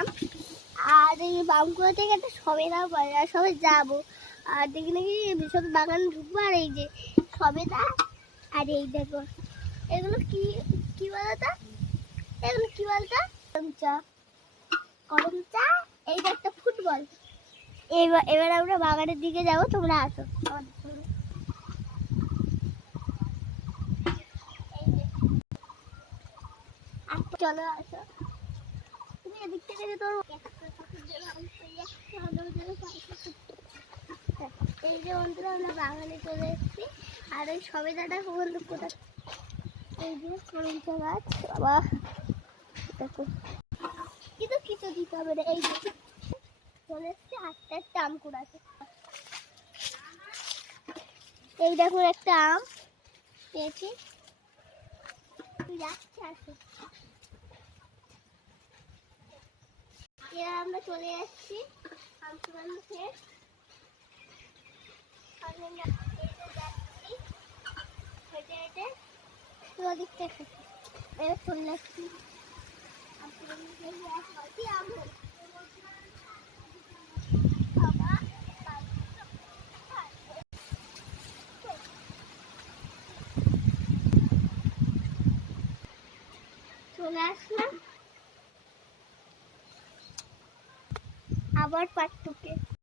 আম, আর এই বামকুড়া থেকে একটা সবেদা পাই, আর সবে যাবো আর দেখি নাকি সব বাগান ঢুকবো। আর এই যে সবেদা, আর এই দেখো এগুলো কি কি বলতো, এগুলো কি বলতো, গরম চা, গরম চা। এইটা একটা ফুটবল। এবার এবার আমরা বাগানের দিকে যাবো, তোমরা আসো আমাদের সঙ্গে। চলো আসো, তুমি এদিক থেকে যে তোর এই যে বন্ধুরা আমরা বাগানে চলে এসেছি। আর ওই সবেদাটা বন্ধু কোথায়, এই যে করমচা গাছ। বাবা দেখো, কিন্তু কিছু দিতে হবে না। এই যে চলে এসছে, আস্তে আস্তে আম কুড়াচ্ছে। এই দেখুন একটা আম পেয়েছি, যাচ্ছে আসে। এবার আমরা চলে যাচ্ছি আম কুড়ানো শেষ। হেঁটে হেঁটে পুরো দিকটা এসেছি, এবার চলে যাচ্ছি আম কুড়ানো শেষ। আম চলে আসলাম আবার পার্ট টুকে।